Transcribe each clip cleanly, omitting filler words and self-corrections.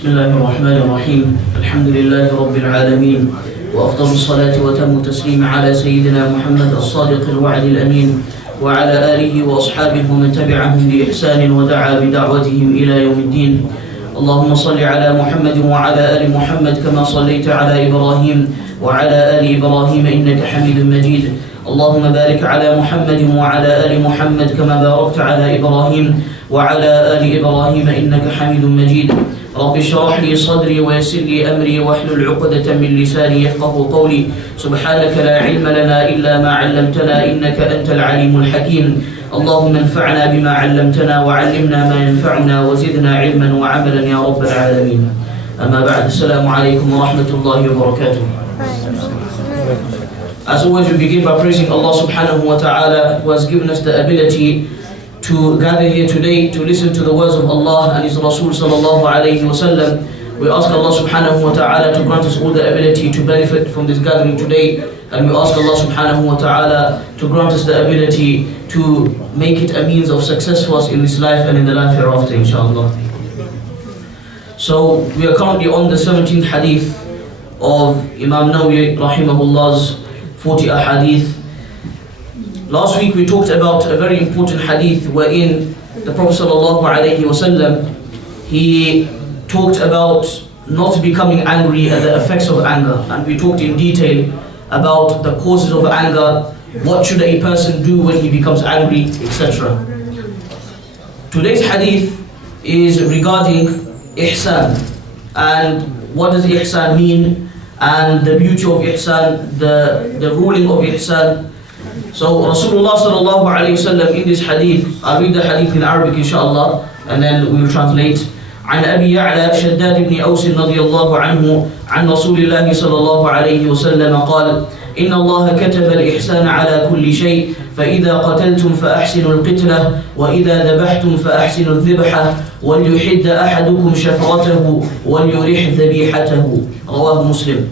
بسم الله الرحمن الرحيم الحمد لله رب العالمين وأفضل الصلاة وتم التسليم على سيدنا محمد الصادق الوعد الأمين وعلى آله وأصحابه ومن تبعهم بإحسان ودعا بدعوتهم إلى يوم الدين. اللهم صل على محمد وعلى آل محمد كما صليت على إبراهيم وعلى آل إبراهيم إنك حميد مجيد. اللهم بارك على محمد وعلى آل محمد كما باركت على إبراهيم وعلى آل إبراهيم إنك حميد مجيد. رب اشرح لي صدري ويسر لي أمري واحلل عقدة من لساني يفقه قولي. سبحانك لا علم لنا إلا ما علمتنا إنك أنت العليم الحكيم. اللهم انفعنا بما علمتنا وعلمنا ما ينفعنا وزدنا علما وعملا يا رب العالمين. أما بعد، السلام عليكم ورحمة الله وبركاته. As always, we begin by praising Allah subhanahu wa ta'ala, who has given us the ability to gather here today to listen to the words of Allah and His Rasul sallallahu alayhi wa sallam. We ask Allah subhanahu wa ta'ala to grant us all the ability to benefit from this gathering today, and we ask Allah subhanahu wa ta'ala to grant us the ability to make it a means of success for us in this life and in the life hereafter, inshallah. So we are currently on the 17th hadith of Imam Nawawi rahimahullah's 40 ahadith. Last week we talked about a very important hadith wherein the Prophet sallallahu alayhi wa sallam, he talked about not becoming angry at the effects of anger, and we talked in detail about the causes of anger, what should a person do when he becomes angry, etc. Today's hadith is regarding ihsan, and what does ihsan mean, and the beauty of ihsan, the ruling of ihsan. So Rasulullah sallallahu alayhi wa sallam in this hadith, I'll read the hadith in Arabic inshallah, and then we will translate. عن أبي يعلى شداد بن أوس رضي الله عنه عن رسول الله صلى الله عليه وسلم قال: إن الله كتب الإحسان على كل شيء، فإذا قتلتم فأحسنوا القتلة، وإذا ذبحتم فأحسنوا الذبحة، وليحد أحدكم شفرته وليرح ذبيحته. رواه مسلم.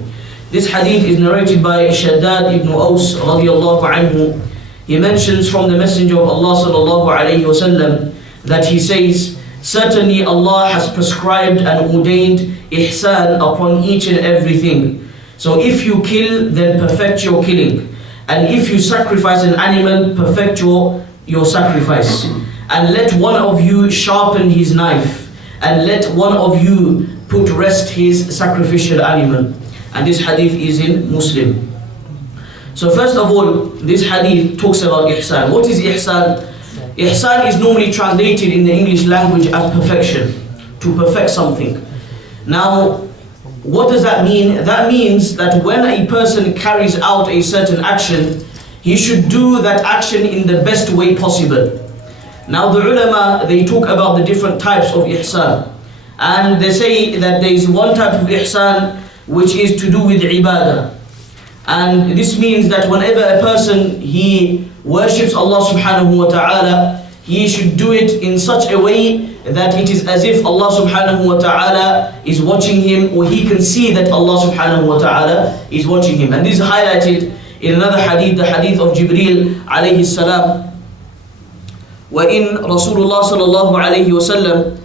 This hadith is narrated by Shaddad ibn Aws radiallahu anhu. He mentions from the Messenger of Allah sallallahu alayhi wa sallam that he says, certainly Allah has prescribed and ordained ihsan upon each and everything. So if you kill, then perfect your killing. And if you sacrifice an animal, perfect your sacrifice. And let one of you sharpen his knife. And let one of you put to rest his sacrificial animal. And this hadith is in Muslim. So first of all, this hadith talks about ihsan. What is ihsan? Ihsan is normally translated in the English language as perfection, to perfect something. Now, what does that mean? That means that when a person carries out a certain action, he should do that action in the best way possible. Now the ulama, they talk about the different types of ihsan. And they say that there is one type of ihsan which is to do with ibadah. And this means that whenever a person, he worships Allah subhanahu wa ta'ala, he should do it in such a way that it is as if Allah subhanahu wa ta'ala is watching him, or he can see that Allah subhanahu wa ta'ala is watching him. And this is highlighted in another hadith, the hadith of Jibreel alayhi salam, wherein Rasulullah sallallahu alayhi wa sallam,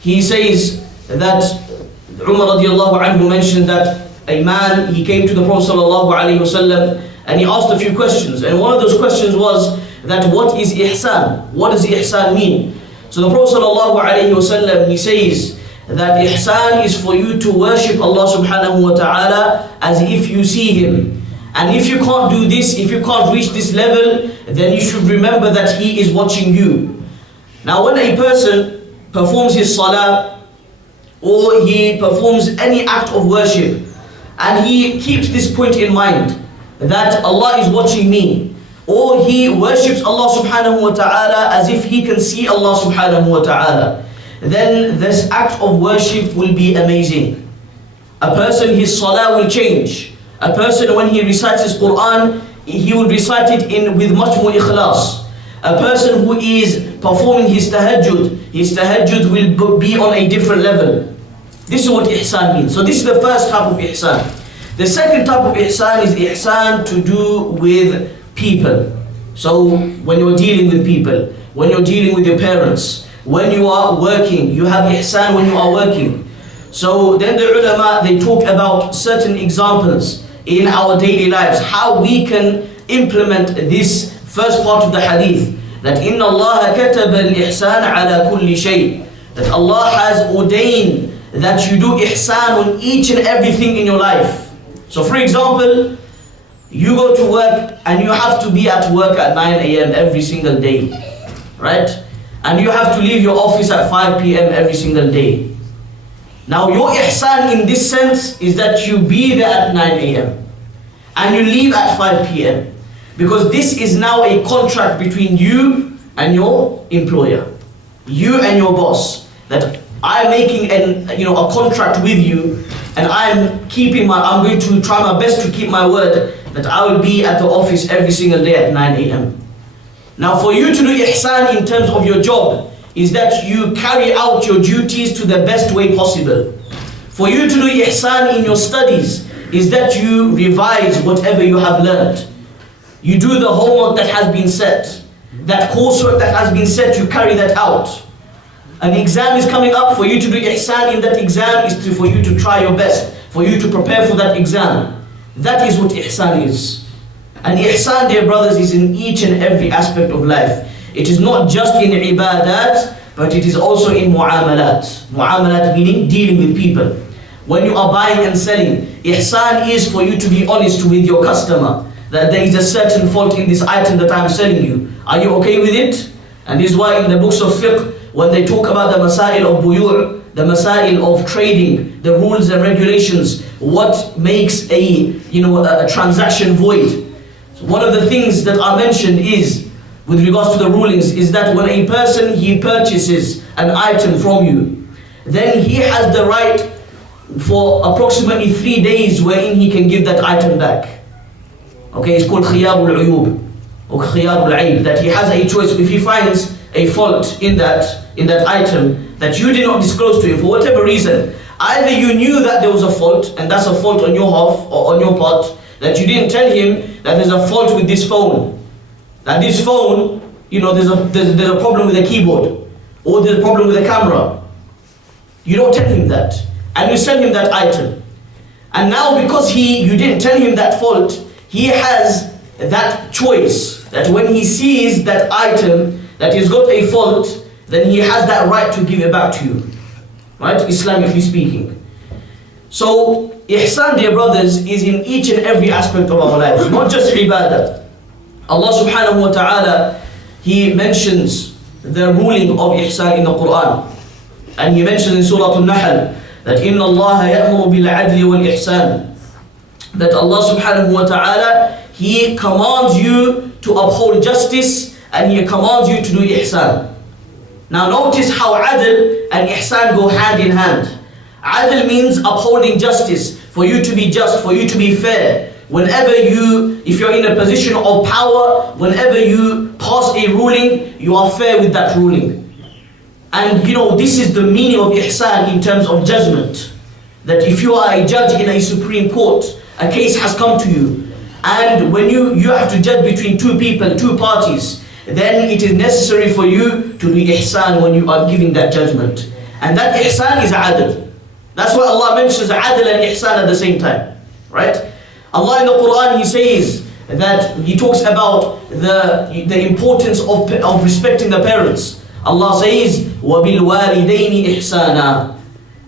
he says that Umar radiallahu anhu mentioned that a man, he came to the Prophet sallallahu alayhi wa sallam and he asked a few questions, and one of those questions was that what is ihsan? What does ihsan mean? So the Prophet sallallahu alayhi wa sallam, he says that ihsan is for you to worship Allah subhanahu wa ta'ala as if you see him. And if you can't do this, if you can't reach this level, then you should remember that he is watching you. Now when a person performs his salah, or he performs any act of worship, and he keeps this point in mind, that Allah is watching me, or he worships Allah subhanahu wa ta'ala as if he can see Allah subhanahu wa ta'ala, then this act of worship will be amazing. A person, his salah will change. A person, when he recites his Quran, he will recite it with much more ikhlas. A person who is performing his tahajjud will be on a different level. This is what ihsan means. So this is the first type of ihsan. The second type of ihsan is ihsan to do with people. So when you're dealing with people, when you're dealing with your parents, when you are working, you have ihsan when you are working. So then the ulama, they talk about certain examples in our daily lives, how we can implement this first part of the hadith, that inna Allah kataba al-ihsan ala kulli shay, that Allah has ordained that you do ihsan on each and everything in your life. So for example, you go to work and you have to be at work at 9 a.m. every single day, right? And you have to leave your office at 5 p.m. every single day. Now your ihsan in this sense is that you be there at 9 a.m. and you leave at 5 p.m. because this is now a contract between you and your employer, you and your boss, that I'm making a contract with you, and I'm going to try my best to keep my word that I will be at the office every single day at 9 a.m. Now for you to do ihsan in terms of your job is that you carry out your duties to the best way possible. For you to do ihsan in your studies is that you revise whatever you have learned. You do the homework that has been set. That coursework that has been set, you carry that out. An exam is coming up, for you to do ihsan in that exam is for you to try your best, for you to prepare for that exam. That is what ihsan is. And ihsan, dear brothers, is in each and every aspect of life. It is not just in ibadat, but it is also in mu'amalat. Mu'amalat meaning dealing with people. When you are buying and selling, ihsan is for you to be honest with your customer, that there is a certain fault in this item that I am selling you. Are you okay with it? And this is why in the books of fiqh, when they talk about the masail of buyu', the masail of trading, the rules and regulations, what makes a transaction void. So one of the things that are mentioned is, with regards to the rulings, is that when a person, he purchases an item from you, then he has the right for approximately 3 days wherein he can give that item back. Okay, it's called khiyarul uyub or khiyarul aib, that he has a choice. If he finds a fault in that item that you did not disclose to him for whatever reason, either you knew that there was a fault, and that's a fault on your half or on your part, that you didn't tell him that there's a fault with this phone, that this phone, there's a problem with the keyboard, or there's a problem with the camera. You don't tell him that, and you sell him that item. And now because you didn't tell him that fault, he has that choice, that when he sees that item that he's got a fault, then he has that right to give it back to you, right? Islamically speaking. So ihsan, dear brothers, is in each and every aspect of our lives, not just ibadah. Allah subhanahu wa ta'ala, He mentions the ruling of ihsan in the Quran, and He mentions in Surah Al-Nahl that inna Allah ya'muru bil adli wal ihsan, that Allah subhanahu wa ta'ala, He commands you to uphold justice, and He commands you to do ihsan. Now notice how adl and ihsan go hand in hand. Adl means upholding justice, for you to be just, for you to be fair. If you're in a position of power, whenever you pass a ruling, you are fair with that ruling. And this is the meaning of ihsan in terms of judgment. That if you are a judge in a Supreme Court, a case has come to you, and when you have to judge between two people, two parties, then it is necessary for you to do ihsan when you are giving that judgment. And that ihsan is adl. That's why Allah mentions adl and ihsan at the same time, right? Allah in the Quran, He says that He talks about the importance of respecting the parents. Allah says, وَبِالْوَالِدَيْنِ إِحْسَانًا,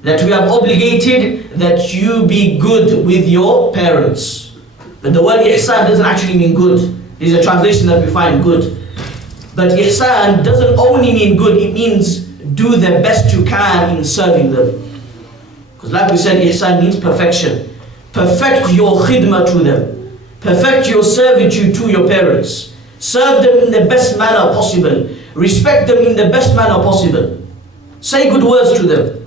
that we have obligated that you be good with your parents. But the word ihsan doesn't actually mean good. This is a translation that we find good. But ihsan doesn't only mean good, it means do the best you can in serving them. Because like we said, ihsan means perfection. Perfect your khidmah to them. Perfect your servitude to your parents. Serve them in the best manner possible. Respect them in the best manner possible. Say good words to them.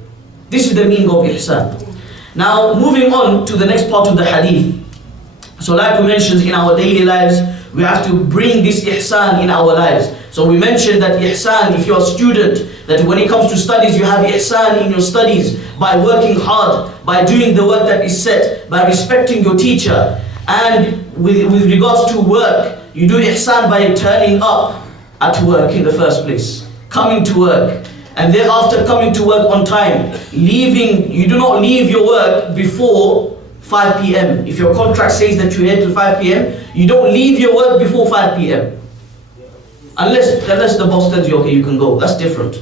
This is the meaning of ihsan. Now moving on to the next part of the hadith. So like we mentioned, in our daily lives, we have to bring this ihsan in our lives. So we mentioned that ihsan, if you're a student, that when it comes to studies, you have ihsan in your studies by working hard, by doing the work that is set, by respecting your teacher. And with regards to work, you do ihsan by turning up at work in the first place, coming to work, and thereafter coming to work on time. You do not leave your work before 5 p.m. If your contract says that you're here till 5 p.m., you don't leave your work before 5 p.m. Unless the boss tells you, okay, you can go. That's different.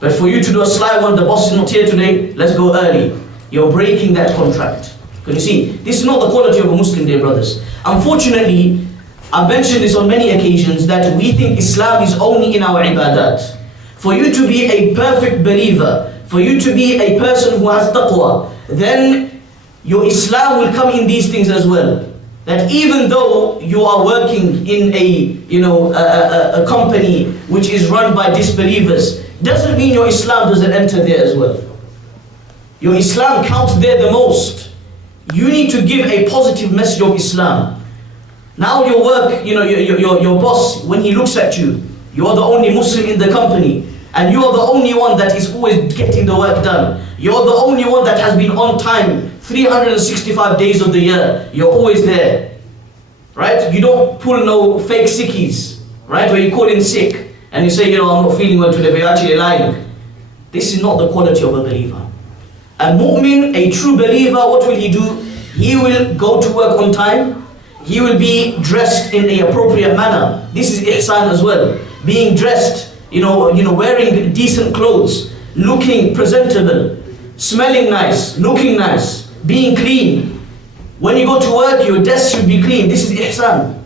But for you to do a sly one, the boss is not here today, let's go early. You're breaking that contract. Can you see? This is not the quality of a Muslim, dear brothers. Unfortunately, I've mentioned this on many occasions, that we think Islam is only in our ibadat. For you to be a perfect believer, for you to be a person who has taqwa, then your Islam will come in these things as well. That even though you are working in a company which is run by disbelievers, doesn't mean your Islam doesn't enter there as well. Your Islam counts there the most. You need to give a positive message of Islam. Now your work, your boss, when he looks at you, you are the only Muslim in the company, and you are the only one that is always getting the work done. You're the only one that has been on time 365 days of the year. You're always there, right? You don't pull no fake sickies, right? Where you call in sick and you say, I'm not feeling well today, but you're actually lying. This is not the quality of a believer. A mu'min, a true believer, what will he do? He will go to work on time. He will be dressed in an appropriate manner. This is ihsan as well. Being dressed, wearing decent clothes, looking presentable, smelling nice, looking nice, being clean. When you go to work, your desk should be clean. This is ihsan.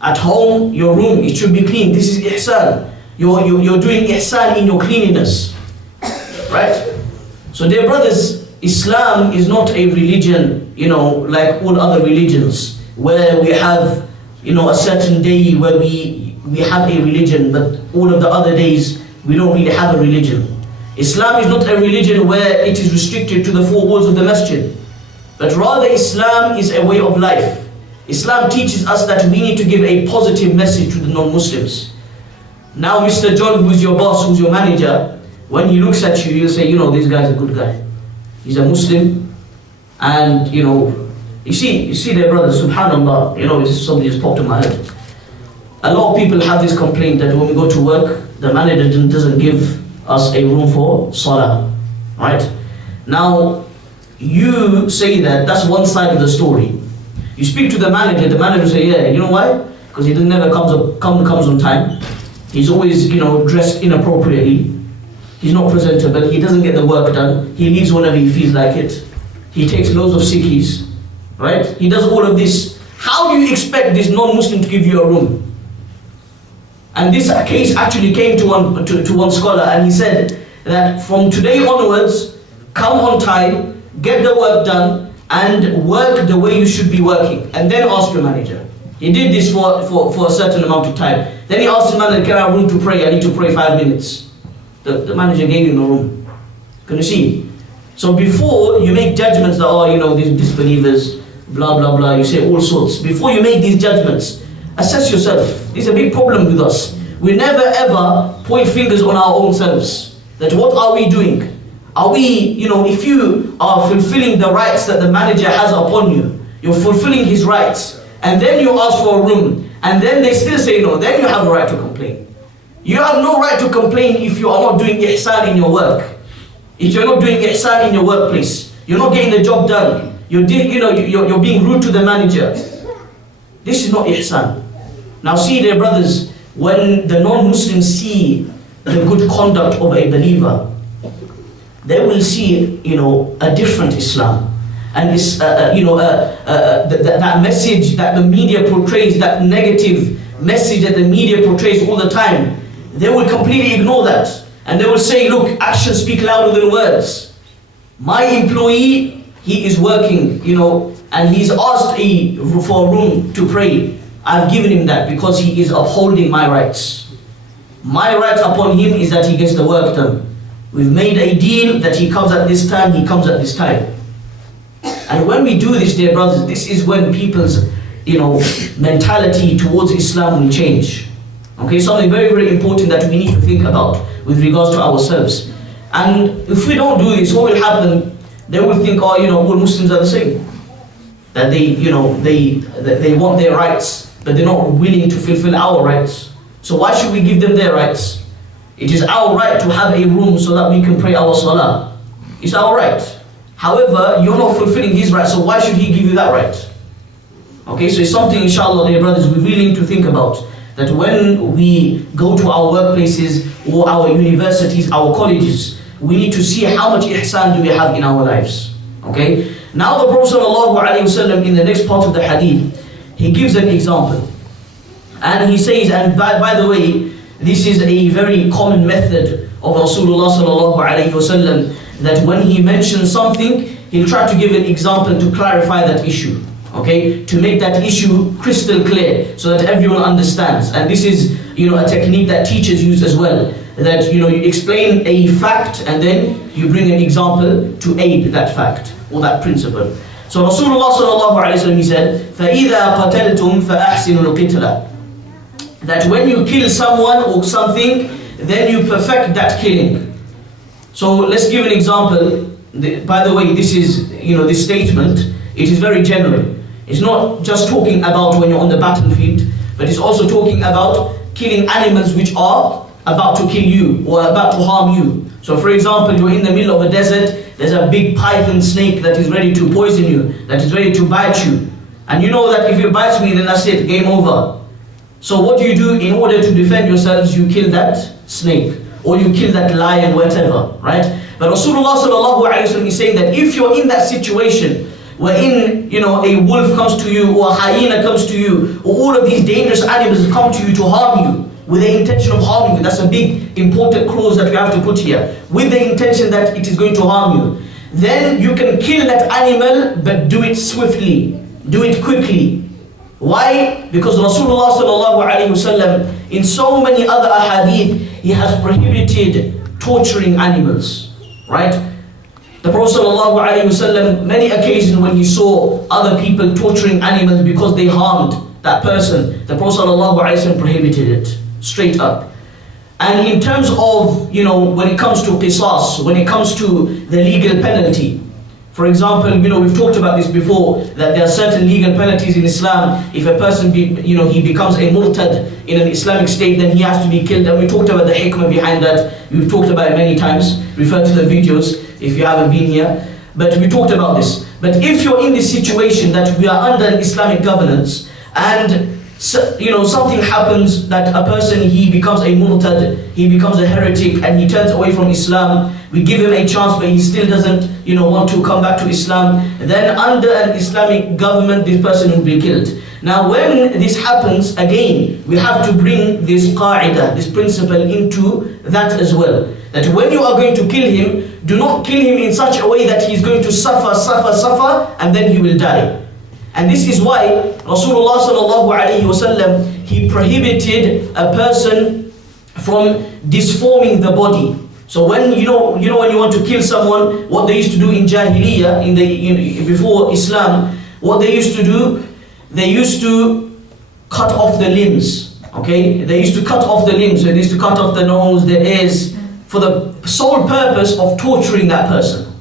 At home, your room, it should be clean. This is ihsan. You're doing ihsan in your cleanliness. Right? So dear brothers, Islam is not a religion, like all other religions, where we have, a certain day where we have a religion, but all of the other days we don't really have a religion. Islam is not a religion where it is restricted to the four walls of the masjid, but rather Islam is a way of life. Islam teaches us that we need to give a positive message to the non-Muslims. Now Mr. John, who's your boss, who's your manager, when he looks at you, you'll say, this guy's a good guy. He's a Muslim, and you see there, brothers, subhanAllah, something just popped in my head. A lot of people have this complaint that when we go to work, the manager doesn't give us a room for salah, right? Now, you say that's one side of the story. You speak to the manager will say, yeah, you know why? Because he never comes on time. He's always, dressed inappropriately. He's not presentable. He doesn't get the work done. He leaves whenever he feels like it. He takes loads of sickies, right? He does all of this. How do you expect this non-Muslim to give you a room? And this case actually came to one scholar, and he said that from today onwards, come on time, get the work done, and work the way you should be working, and then ask your manager. He did this for a certain amount of time. Then he asked the manager, can I have room to pray? I need to pray 5 minutes. The manager gave him a room. Can you see? So before you make judgments that, these disbelievers, blah, blah, blah, you say all sorts. Before you make these judgments, assess yourself. This is a big problem with us. We never ever point fingers on our own selves. That what are we doing? Are we, if you are fulfilling the rights that the manager has upon you, you're fulfilling his rights, and then you ask for a room, and then they still say no, then you have a right to complain. You have no right to complain if you are not doing ihsan in your work. If you're not doing ihsan in your workplace, you're not getting the job done. You're being rude to the manager. This is not ihsan. Now see, dear brothers, when the non-Muslims see the good conduct of a believer, they will see, a different Islam. And this, that message that the media portrays, that negative message that the media portrays all the time, they will completely ignore that. And they will say, look, actions speak louder than words. My employee, he is working, and he's asked for a room to pray. I've given him that because he is upholding my rights. My right upon him is that he gets the work done. We've made a deal that he comes at this time, he comes at this time. And when we do this, dear brothers, this is when people's, mentality towards Islam will change. Okay, something very, very important that we need to think about with regards to ourselves. And if we don't do this, what will happen? They will think, all Muslims are the same. That they want their rights, but they're not willing to fulfill our rights. So why should we give them their rights? It is our right to have a room so that we can pray our salah. It's our right. However, you're not fulfilling his right, so why should he give you that right? Okay, so it's something, inshallah, dear brothers, we really need to think about. That when we go to our workplaces or our universities, our colleges, we need to see how much ihsan do we have in our lives. Okay? Now the Prophet ﷺ, in the next part of the hadith, he gives an example. And he says, and by the way, this is a very common method of Rasulullah ﷺ, that when he mentions something, he'll try to give an example to clarify that issue. Okay, to make that issue crystal clear so that everyone understands. And this is, a technique that teachers use as well. That, you explain a fact and then you bring an example to aid that fact or that principle. So Rasulullah sallallahu alaihi wasallam, he said, فَإِذَا قَتَلْتُمْ فَأَحْسِنُوا الْقِتْلَةَ. That when you kill someone or something, then you perfect that killing. So let's give an example. By the way, this is, this statement, it is very general. It's not just talking about when you're on the battlefield, but it's also talking about killing animals which are about to kill you or about to harm you. So for example, you're in the middle of a desert, there's a big python snake that is ready to poison you, that is ready to bite you. And you know that if it bites me, then that's it, game over. So what do? In order to defend yourselves, you kill that snake, or you kill that lion, whatever, right? But Rasulullah sallallahu alaihi wasallam is saying that if you're in that situation, wherein, a wolf comes to you, or a hyena comes to you, or all of these dangerous animals come to you to harm you, with the intention of harming you. That's a big, important clause that we have to put here. With the intention that it is going to harm you. Then you can kill that animal, but do it swiftly. Do it quickly. Why? Because Rasulullah sallallahu alaihi wasallam, in so many other ahadith, he has prohibited torturing animals. Right? The Prophet ﷺ, many occasions when he saw other people torturing animals because they harmed that person, the Prophet ﷺ prohibited it, straight up. And in terms of, when it comes to qisas, when it comes to the legal penalty, for example, we've talked about this before, that there are certain legal penalties in Islam. If a person, he becomes a murtad in an Islamic state, then he has to be killed. And we talked about the hikmah behind that. We've talked about it many times. Refer to the videos if you haven't been here. But we talked about this. But if you're in this situation that we are under an Islamic governance, and something happens that a person, he becomes a murtad, he becomes a heretic, and he turns away from Islam, we give him a chance, but he still doesn't, want to come back to Islam, then under an Islamic government, this person will be killed. Now when this happens, again, we have to bring this qa'idah, this principle into that as well. That when you are going to kill him, do not kill him in such a way that he's going to suffer, and then he will die. And this is why Rasulullah sallallahu alaihi wasallam, he prohibited a person from disforming the body. So when when you want to kill someone, what they used to do in Jahiliyyah, before Islam, what they used to do, they used to cut off the limbs. Okay, they used to cut off the limbs. So they used to cut off the nose, the ears, for the sole purpose of torturing that person.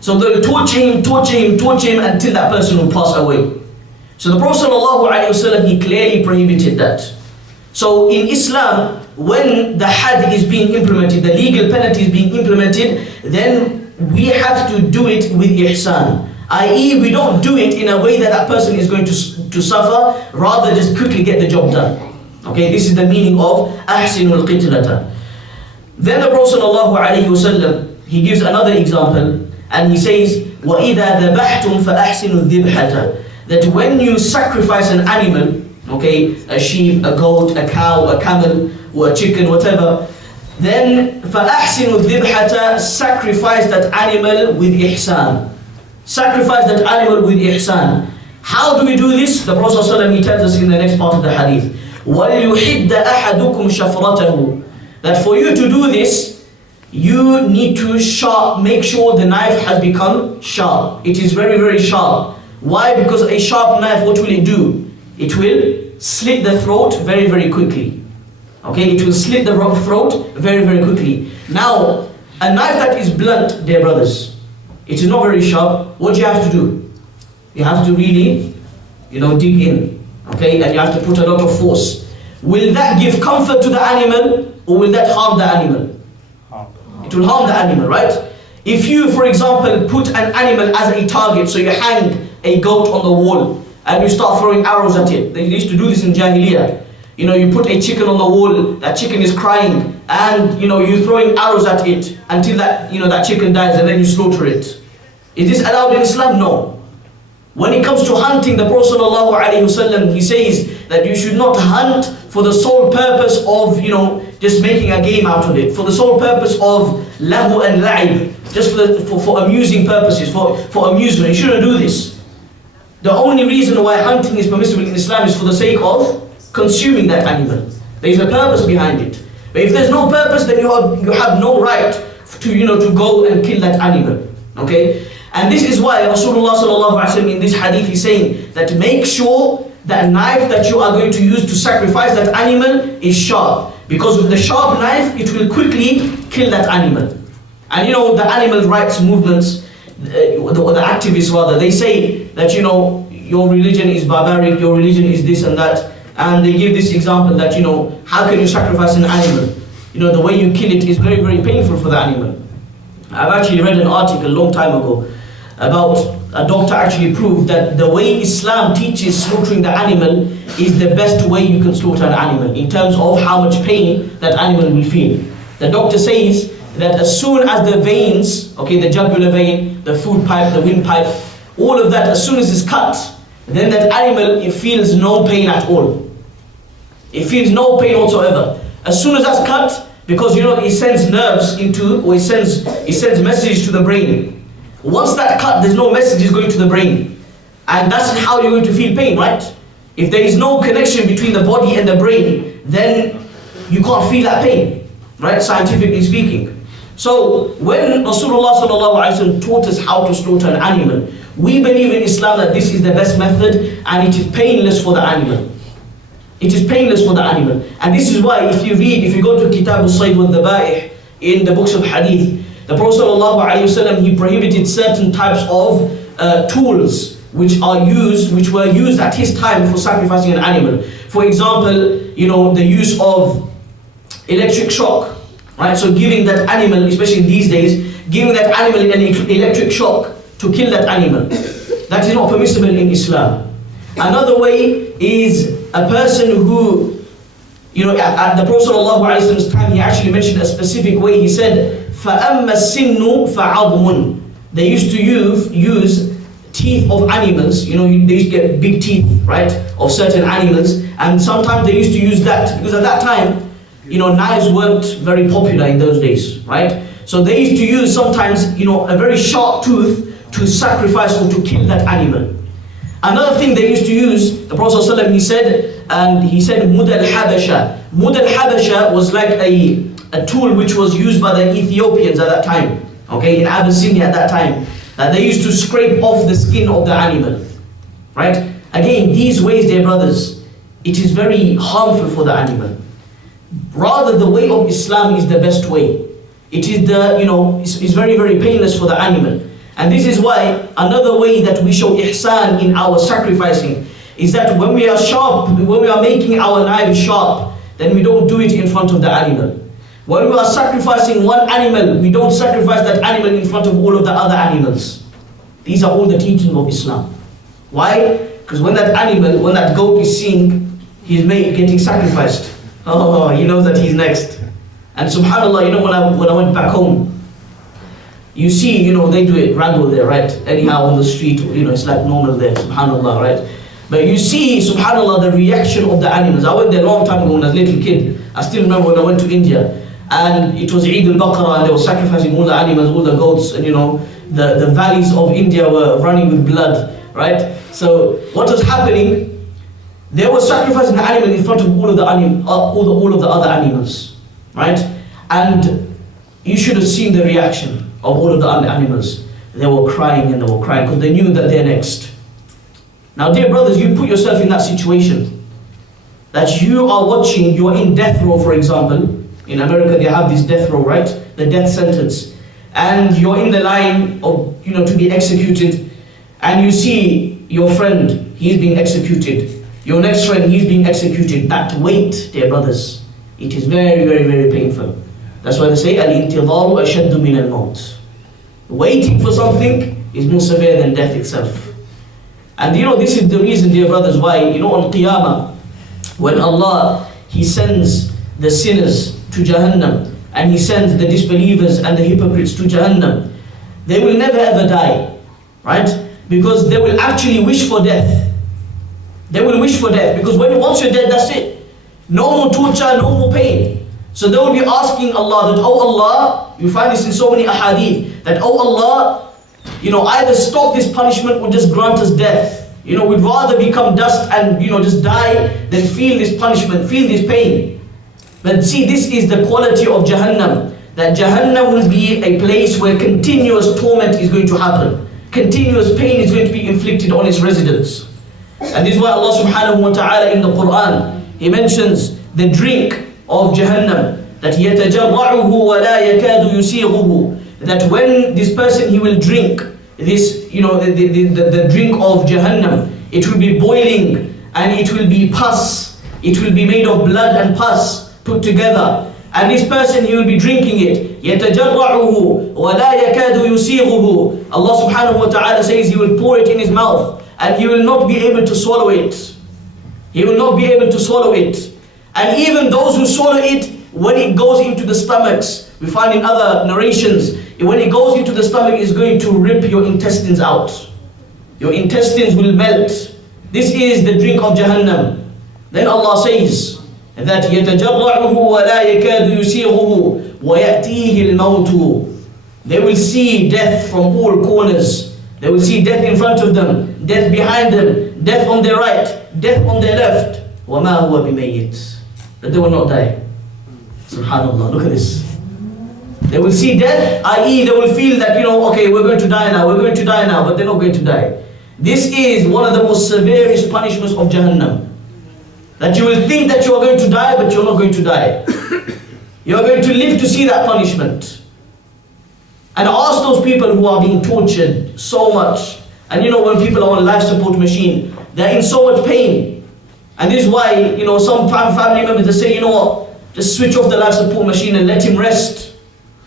So they'll torture him until that person will pass away. So the Prophet ﷺ, he clearly prohibited that. So in Islam, when the had is being implemented, the legal penalty is being implemented, then we have to do it with ihsan. I.e., we don't do it in a way that person is going to suffer, rather just quickly get the job done. Okay, this is the meaning of ahsinul qitlata. Then the Prophet ﷺ, he gives another example, and he says, وَإِذَا ذَبَحْتُمْ فَأَحْسِنُوا الذِّبْحَةَ. That when you sacrifice an animal, okay, a sheep, a goat, a cow, a camel, or a chicken, whatever, then فَأَحْسِنُوا الذِّبْحَةَ, sacrifice that animal with ihsan. Sacrifice that animal with ihsan. How do we do this? The Prophet ﷺ, he tells us in the next part of the hadith, وَلْيُحِدَّ أَحَدُكُمْ شَفْرَتَهُ. That for you to do this, you need to make sure the knife has become sharp. It is very, very sharp. Why? Because a sharp knife, what will it do? It will slit the throat very, very quickly. Okay, it will slit the throat very, very quickly. Now, a knife that is blunt, dear brothers, it is not very sharp. What do you have to do? You have to really, dig in. Okay, and you have to put a lot of force. Will that give comfort to the animal, or will that harm the animal? It will harm the animal, right? If you, for example, put an animal as a target, so you hang a goat on the wall and you start throwing arrows at it. They used to do this in Jahiliyyah. You know, you put a chicken on the wall, that chicken is crying, and you know, you're throwing arrows at it until that, you know, that chicken dies, and then you slaughter it. Is this allowed in Islam? No. When it comes to hunting, the Prophet ﷺ, he says that you should not hunt for the sole purpose of, you know, just making a game out of it, for the sole purpose of lahu and la'ib, just for amusing purposes, for amusement. You shouldn't do this. The only reason why hunting is permissible in Islam is for the sake of consuming that animal. There is a purpose behind it. But if there's no purpose, then you have no right to, you know, to go and kill that animal. Okay? And this is why Rasulullah sallallahu alaihi wasallam in this hadith is saying that make sure that knife that you are going to use to sacrifice that animal is sharp. Because with the sharp knife, it will quickly kill that animal. And you know, the animal rights movements, or the activists rather, they say that, you know, your religion is barbaric, your religion is this and that. And they give this example that, you know, how can you sacrifice an animal? You know, the way you kill it is very, very painful for the animal. I've actually read an article a long time ago about a doctor actually proved that the way Islam teaches slaughtering the animal is the best way you can slaughter an animal in terms of how much pain that animal will feel. The doctor says that as soon as the veins, okay, the jugular vein, the food pipe, the windpipe, all of that, as soon as it's cut, then that animal, it feels no pain at all. It feels no pain whatsoever. As soon as that's cut, because you know it sends nerves into, or it sends messages to the brain. Once that cut, there's no messages going to the brain. And that's how you're going to feel pain, right? If there is no connection between the body and the brain, then you can't feel that pain, right? Scientifically speaking. So when Rasulullah sallallahu alaihi wasallam taught us how to slaughter an animal, we believe in Islam that this is the best method and it is painless for the animal. It is painless for the animal. And this is why if you go to Kitab al-Sayd wal-Dhabaih in the books of Hadith, the Prophet ﷺ, he prohibited certain types of tools which were used at his time for sacrificing an animal. For example, you know, the use of electric shock, right? So giving that animal, especially in these days, giving that animal an electric shock to kill that animal. That is not permissible in Islam. Another way is a person who, you know, at the Prophet ﷺ's time, he actually mentioned a specific way. He said, فَأَمَّا السِّنُّ فَعَظْمٌ. They used to use teeth of animals. You know, they used to get big teeth, right, of certain animals. And sometimes they used to use that, because at that time, you know, knives weren't very popular in those days, right? So they used to use sometimes, you know, a very sharp tooth to sacrifice or to kill that animal. Another thing they used to use, the Prophet ﷺ, he said, Mud al-Habasha. Mud al-Habasha was like a tool which was used by the Ethiopians at that time, okay, in Abyssinia at that time, that they used to scrape off the skin of the animal, right? Again, these ways, dear brothers, it is very harmful for the animal. Rather, the way of Islam is the best way. It is it's very, very painless for the animal. And this is why another way that we show ihsan in our sacrificing is that when we are making our knives sharp, then we don't do it in front of the animal. When we are sacrificing one animal, we don't sacrifice that animal in front of all of the other animals. These are all the teachings of Islam. Why? Because when that goat is seeing his mate getting sacrificed, oh, he knows that he's next. And subhanAllah, you know, when I went back home, you see, you know, they do it raggle there, right? Anyhow on the street, you know, it's like normal there, subhanAllah, right? But you see, subhanAllah, the reaction of the animals. I went there a long time ago when I was a little kid. I still remember when I went to India, and it was Eid al-Baqarah, and they were sacrificing all the animals, all the goats, and you know, the valleys of India were running with blood, right? So what was happening? They were sacrificing the animal in front of all of the other animals, right? And you should have seen the reaction of all of the other animals. They were crying and they were crying because they knew that they're next. Now, dear brothers, you put yourself in that situation, that you are watching, you are in death row, for example. In America, they have this death row, right? The death sentence. And you're in the line of, you know, to be executed, and you see your friend, he's being executed. Your next friend, he's being executed. That weight, dear brothers, It is very, very, very painful. That's why they say, al-intidaru ashaddu min al-maut. Waiting for something is more severe than death itself. And this is the reason, dear brothers, why, on Qiyamah, when Allah, He sends the sinners to Jahannam, and He sends the disbelievers and the hypocrites to Jahannam, they will never ever die, right? Because they will actually wish for death. They will wish for death, because once you're dead, that's it. No more torture, no more pain. So they will be asking Allah that, oh Allah, you find this in so many ahadith, that, oh Allah, either stop this punishment or just grant us death. We'd rather become dust and just die than feel this punishment, feel this pain. But see, this is the quality of Jahannam, that Jahannam will be a place where continuous torment is going to happen. Continuous pain is going to be inflicted on its residents. And this is why Allah subhanahu wa ta'ala in the Quran, He mentions the drink of Jahannam, that يَتَجَرَّعُهُ وَلَا يَكَادُ يُسِيغُهُ, that when this person, he will drink this, the drink of Jahannam, it will be boiling and it will be pus, it will be made of blood and pus put together, and this person, he will be drinking it. يَتَجَرَّعُهُ وَلَا يَكَادُ يُسِيغُهُ. Allah subhanahu wa ta'ala says He will pour it in his mouth and he will not be able to swallow it. He will not be able to swallow it. And even those who swallow it, when it goes into the stomachs, we find in other narrations, when it goes into the stomach, it's going to rip your intestines out. Your intestines will melt. This is the drink of Jahannam. Then Allah says that يَتَجَرَّعُهُ وَلَا يَكَادُ يُسِيغُهُ وَيَأْتِيهِ الْمَوْتُ. They will see death from all corners. They will see death in front of them, death behind them, death on their right, death on their left. وَمَا هُوَ بِمَيِّتٍ. But they will not die. Subhanallah, look at this. They will see death, i.e. they will feel that, okay, we're going to die now, but they're not going to die. This is one of the most severest punishments of Jahannam. That you will think that you are going to die, but you're not going to die. You are going to live to see that punishment. And ask those people who are being tortured so much. And when people are on life support machine, they're in so much pain. And this is why, some family members, they say, just switch off the life support machine and let him rest.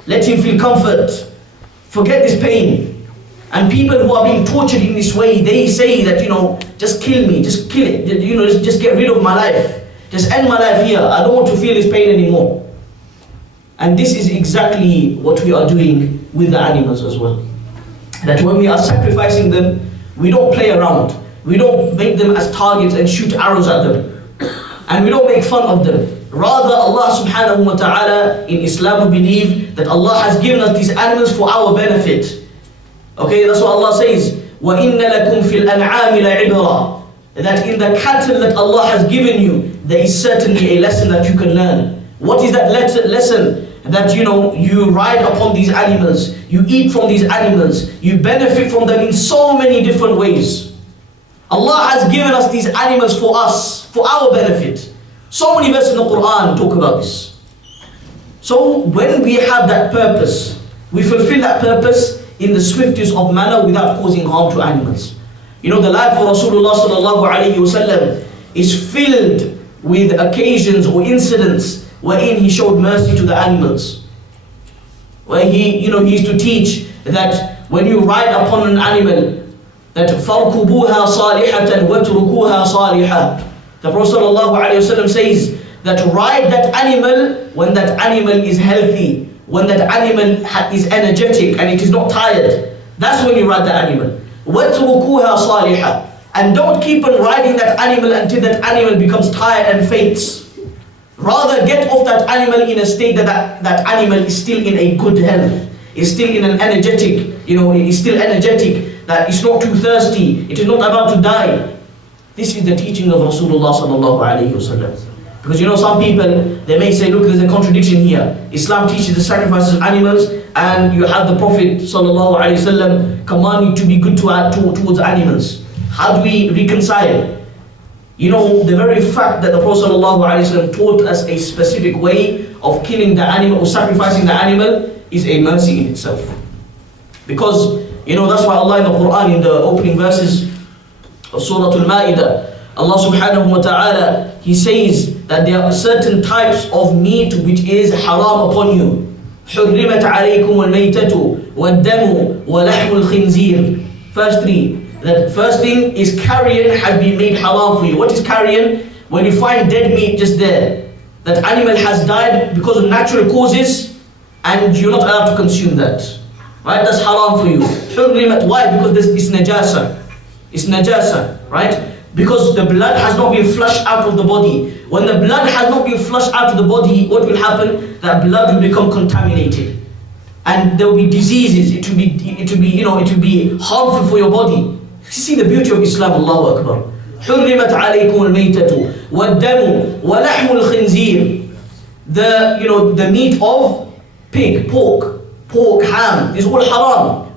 Let him feel comfort. Forget this pain. And people who are being tortured in this way, they say that, just kill me, just kill it, just get rid of my life. Just end my life here. I don't want to feel this pain anymore. And this is exactly what we are doing with the animals as well. That when we are sacrificing them, we don't play around. We don't make them as targets and shoot arrows at them. And we don't make fun of them. Rather, Allah subhanahu wa ta'ala in Islam we believe that Allah has given us these animals for our benefit. Okay, that's what Allah says. وَإِنَّ لَكُمْ فِي الْأَنْعَامِ لَعِبْرًا. That in the cattle that Allah has given you, there is certainly a lesson that you can learn. What is that lesson? That you ride upon these animals, you eat from these animals, you benefit from them in so many different ways. Allah has given us these animals for us, for our benefit. So many verses in the Quran talk about this. So when we have that purpose, we fulfill that purpose in the swiftest of manner without causing harm to animals. The life of Rasulullah sallallahu alayhi wasallam is filled with occasions or incidents wherein he showed mercy to the animals. Where he used to teach that when you ride upon an animal, that فَارْكُبُوهَا صَالِحَةً وَاتْرُكُوهَا صَالِحًا. The Prophet ﷺ says that ride that animal when that animal is healthy, when that animal is energetic and it is not tired. That's when you ride the animal. وَاتْرُكُوهَا صَالِحًا. And don't keep on riding that animal until that animal becomes tired and faints. Rather get off that animal in a state that animal is still in a good health, is still in an energetic, is still energetic, that it's not too thirsty, it is not about to die. This is the teaching of Rasulullah sallallahu alayhi wasallam. Because some people, they may say, look, there's a contradiction here. Islam teaches the sacrifices of animals, and you have the Prophet sallallahu alayhi wasallam commanding to be good towards animals. How do we reconcile? The very fact that the Prophet ﷺ taught us a specific way of killing the animal or sacrificing the animal is a mercy in itself. Because, that's why Allah in the Quran, in the opening verses of Surah Al-Ma'idah, Allah subhanahu wa ta'ala, He says that there are certain types of meat which is haram upon you. حُرِّمَتْ عَلَيْكُمُ الْمَيْتَةُ وَالدَّمُ وَلَحْمُ الْخِنْزِيرِ. First three. The first thing is carrion has been made haram for you. What is carrion? When you find dead meat just there, that animal has died because of natural causes, and you're not allowed to consume that. Right? That's haram for you. حُرِّمَتْ. Why? Because it's najasa. It's najasa, right? Because the blood has not been flushed out of the body. When the blood has not been flushed out of the body, what will happen? That blood will become contaminated, and there will be diseases. It will be harmful for your body. See the beauty of Islam. Allahu Akbar. حُرِّمَتْ عَلَيْكُمُ الْمَيْتَةُ وَالدَّمُ وَلَحْمُ الْخِنْزِيرِ. The meat of pig, pork, ham is all haram.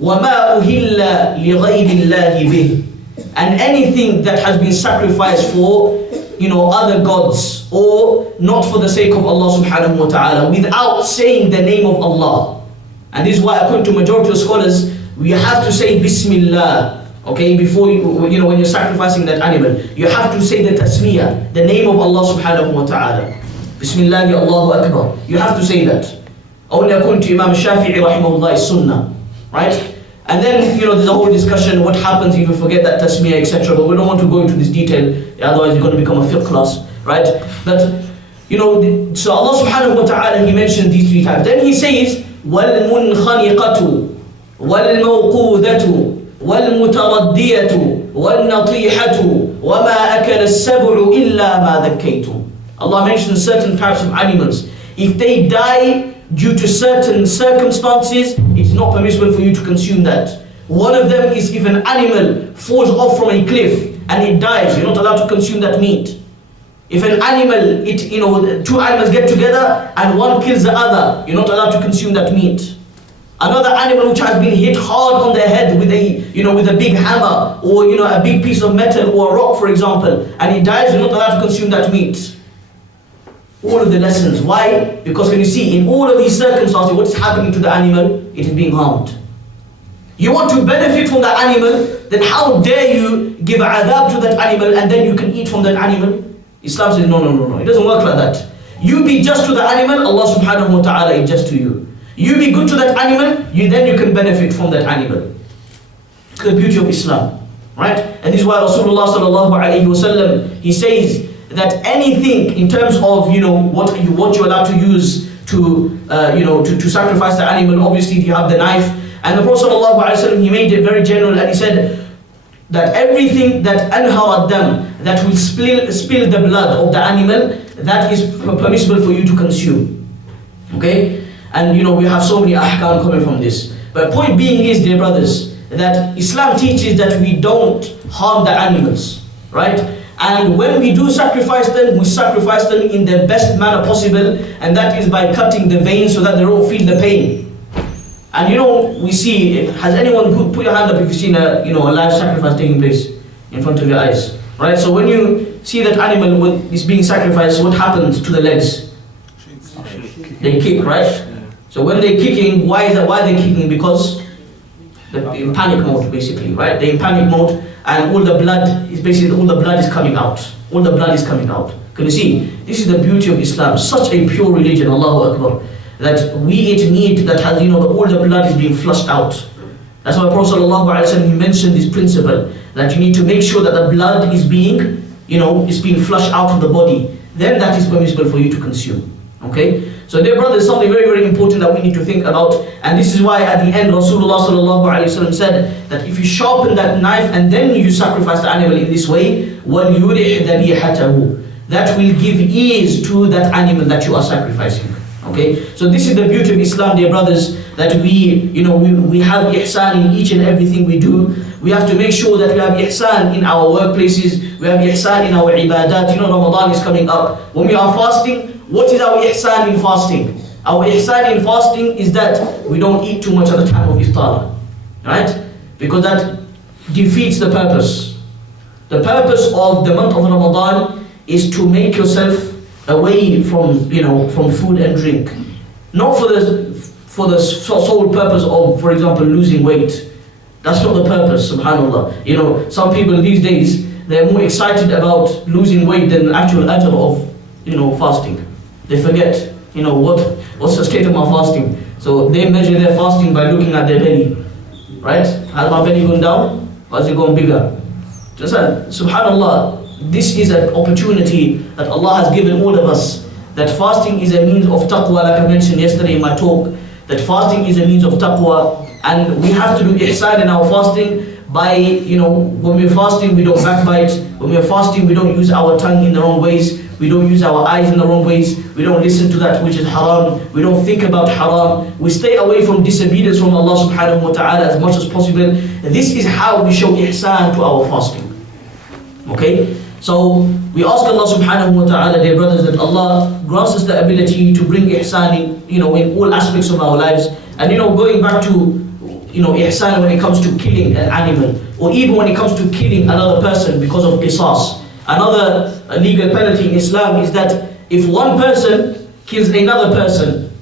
وَمَا أُهِلَّ لِغَيْرِ اللَّهِ بِهِ. And anything that has been sacrificed for, other gods, or not for the sake of Allah subhanahu wa ta'ala, without saying the name of Allah. And this is why, according to majority of scholars, we have to say Bismillah, okay, before when you're sacrificing that animal. You have to say the tasmiyah, the name of Allah subhanahu wa ta'ala. Bismillah, Allahu Akbar. You have to say that. Only according to Imam Shafi'i rahimahullah is sunnah, right? And then, there's a whole discussion, what happens if you forget that tasmiyah, etc. But we don't want to go into this detail, otherwise you're going to become a fiqh class, right? But, so Allah subhanahu wa ta'ala, He mentioned these three types. Then He says, وَالْمُنْخَنِقَةُ وَالْمَوْقُودَةُ وَالْمُتَرَدِّيَةُ وَالنَّطِيحَةُ وَمَا أَكَلَ السَّبْعُ إِلَّا مَا ذَكَّيْتُمْ. Allah mentions certain types of animals. If they die due to certain circumstances, it's not permissible for you to consume that. One of them is if an animal falls off from a cliff and it dies, you're not allowed to consume that meat. If an animal, two animals get together and one kills the other, you're not allowed to consume that meat. Another animal which has been hit hard on the head with a big hammer, or a big piece of metal or a rock, for example, and it dies, you're not allowed to consume that meat. All of the lessons. Why? Because when you see in all of these circumstances, what is happening to the animal? It is being harmed. You want to benefit from that animal, then how dare you give adab to that animal and then you can eat from that animal? Islam says no. It doesn't work like that. You be just to the animal, Allah subhanahu wa ta'ala is just to you. You be good to that animal, then you can benefit from that animal. It's the beauty of Islam, right? And this is why Rasulullah sallallahu alayhi wa sallam, he says that anything in terms of what you're allowed to use to sacrifice the animal, obviously you have the knife. And the Prophet sallallahu alayhi wa sallam, he made it very general, and he said that everything that anhar ad-dam, that will spill the blood of the animal, that is permissible for you to consume. Okay? And we have so many ahkam coming from this. But point being is, dear brothers, that Islam teaches that we don't harm the animals, right? And when we do sacrifice them, we sacrifice them in the best manner possible, and that is by cutting the veins so that they don't feel the pain. And we see, has anyone put your hand up if you've seen a live sacrifice taking place in front of your eyes, right? So when you see that animal is being sacrificed, what happens to the legs? They kick, right? So when they're kicking, why are they kicking? Because they're in panic mode, basically, right? They're in panic mode, and all the blood is coming out. All the blood is coming out. Can you see? This is the beauty of Islam. Such a pure religion, Allahu Akbar. That we eat meat that has, all the blood is being flushed out. That's why Prophet ﷺ, he mentioned this principle, that you need to make sure that the blood is being flushed out of the body. Then that is permissible for you to consume. Okay? So dear brothers, something very, very important that we need to think about. And this is why at the end Rasulullah ﷺ said that if you sharpen that knife and then you sacrifice the animal in this way, وَلْيُرِحْ ذَبِيحَتَهُ, that will give ease to that animal that you are sacrificing. Okay, so this is the beauty of Islam, dear brothers, that we have ihsan in each and everything we do. We have to make sure that we have ihsan in our workplaces, we have ihsan in our ibadat. Ramadan is coming up. When we are fasting, what is our ihsan in fasting? Our ihsan in fasting is that we don't eat too much at the time of iftar, right? Because that defeats the purpose. The purpose of the month of Ramadan is to make yourself away from food and drink, not for the sole purpose of, for example, losing weight. That's not the purpose, subhanallah. Some people these days, they're more excited about losing weight than the actual ajr of, fasting. They forget, what's the state of my fasting. So they measure their fasting by looking at their belly, right? Has my belly gone down, or has it gone bigger? Just subhanallah, this is an opportunity that Allah has given all of us. That fasting is a means of taqwa, like I mentioned yesterday in my talk. That fasting is a means of taqwa, and we have to do ihsan in our fasting by, when we're fasting we don't backbite, when we're fasting we don't use our tongue in the wrong ways, we don't use our eyes in the wrong ways, we don't listen to that which is haram, we don't think about haram, we stay away from disobedience from Allah subhanahu wa ta'ala as much as possible. This is how we show ihsan to our fasting. Okay? So we ask Allah subhanahu wa ta'ala, dear brothers, that Allah grants us the ability to bring ihsan in all aspects of our lives. And going back to ihsan when it comes to killing an animal, or even when it comes to killing another person because of qisas. Another legal penalty in Islam is that if one person kills another person,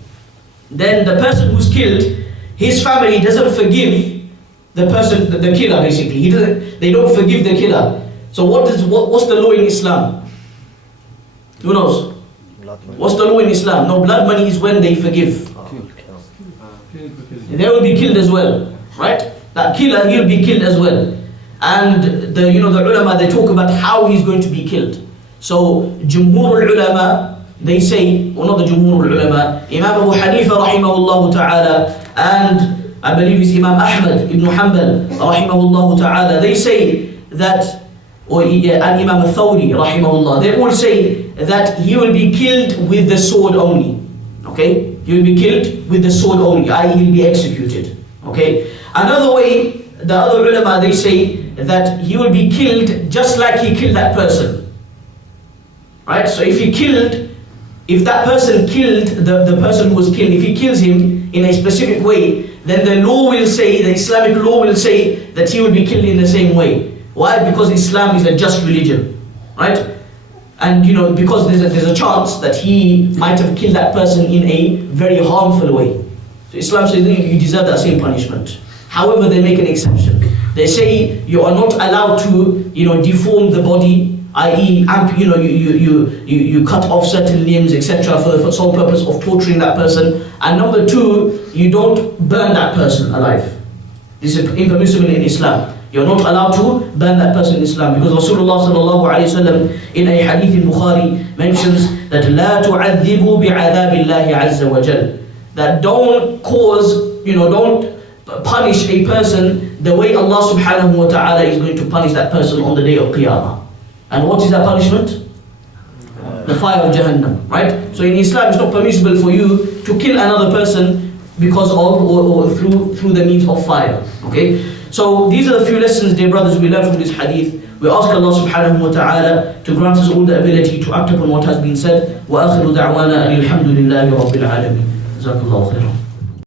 then the person who's killed, his family doesn't forgive the person, the killer basically. They don't forgive the killer. So what's the law in Islam? Who knows? What's the law in Islam? No, blood money is when they forgive. They will be killed as well, right? That killer, he'll be killed as well. And the ulama, they talk about how he's going to be killed. So Jumhur ulama, they say, or not the Jumhur ulama, Imam Abu Hanifa rahimahullah ta'ala, and I believe it's Imam Ahmad ibn Hanbal rahimahullah ta'ala, they say that, and Imam al-Thawri rahimahullah, they all say that he will be killed with the sword only. Okay? He will be killed with the sword only, i.e. he will be executed. Okay? Another way, the other ulama, they say that he will be killed just like he killed that person. Right? So if that person killed the person who was killed, if he kills him in a specific way, then the law will say, the Islamic law will say that he will be killed in the same way. Why? Because Islam is a just religion. Right? And because there's a chance that he might have killed that person in a very harmful way. So Islam says you deserve that same punishment. However, they make an exception. They say you are not allowed to, deform the body, i.e., you cut off certain limbs, etc., for the sole purpose of torturing that person. And number two, you don't burn that person alive. This is impermissible in Islam. You're not allowed to burn that person in Islam, because Rasulullah sallallahu alaihi wasallam in a hadith in Bukhari mentions that لا تعذبوا بعذاب الله عز وجل. That don't punish a person the way Allah subhanahu wa ta'ala is going to punish that person on the day of Qiyamah. And what is that punishment? The fire of Jahannam, right? So in Islam it's not permissible for you to kill another person because of or through the means of fire. Okay? So these are the few lessons, dear brothers, we learn from this hadith. We ask Allah subhanahu wa ta'ala to grant us all the ability to act upon what has been said. وآخر دعوانا أن الحمد لله رب العالمين. جزاك الله خيرا.